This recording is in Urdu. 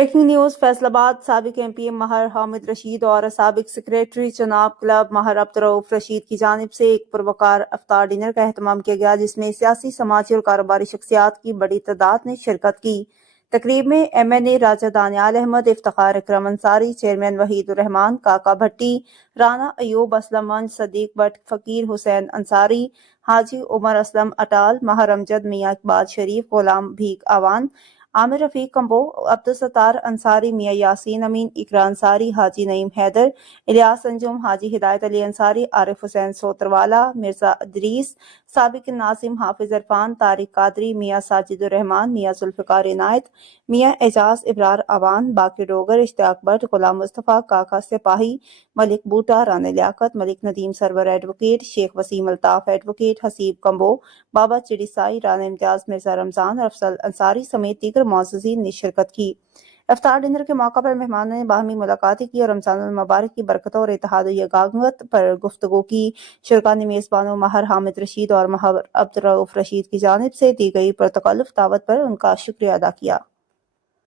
بریکنگ نیوز فیصل آباد سابق ایم پی ماہر حامد رشید اور سابق سیکریٹری چناب کلب ماہر عبدالرؤف رشید کی جانب سے ایک پروقار افطار ڈنر کا اہتمام کیا گیا، جس میں سیاسی، سماجی اور کاروباری شخصیات کی بڑی تعداد نے شرکت کی۔ تقریب میں ایم این اے راجہ دانیال احمد، افتخار اکرم انصاری، چیئرمین وحید الرحمان، کاکا بھٹی، رانا ایوب اسلم منچ، صدیق بٹ، فقیر حسین انصاری، حاجی عمر اسلم اٹال، ماہر امجد، میاں اقبال شریف، غلام بھیک آوان، عامر رفیق کمبو، عبدالستار انصاری، میاں یاسین امین، اقرا انصاری، حاجی نعیم حیدر، الیاس انجم، حاجی ہدایت علی انصاری، عارف حسین سوتروالا، مرزا ادریس، سابق ناظم حافظ عرفان، طارق قادری، میاں ساجد الرحمان، میاں ذوالفقار عنایت، میاں اعجاز ابرار آوان، باقر ڈوگر، اشتیاق بٹ، غلام مصطفیٰ، کاکا سپاہی، ملک بوٹا، رانا لیاقت، ملک ندیم سرور ایڈوکیٹ، شیخ وسیم الطاف ایڈوکیٹ، حسیب کمبو، بابا چڑی سائی، رانا امتیاز، مرزا رمضان اور افضل انصاری سمیت دیگر معززین نے شرکت کی۔ افطار ڈنر کے موقع پر مہمانوں نے باہمی ملاقاتیں کی اور رمضان المبارک کی برکتوں اور اتحاد و یگانگت پر گفتگو کی۔ شرکا نے میزبانوں ماہر حامد رشید اور ماہر عبدالرؤف رشید کی جانب سے دی گئی پرتکلف دعوت پر ان کا شکریہ ادا کیا۔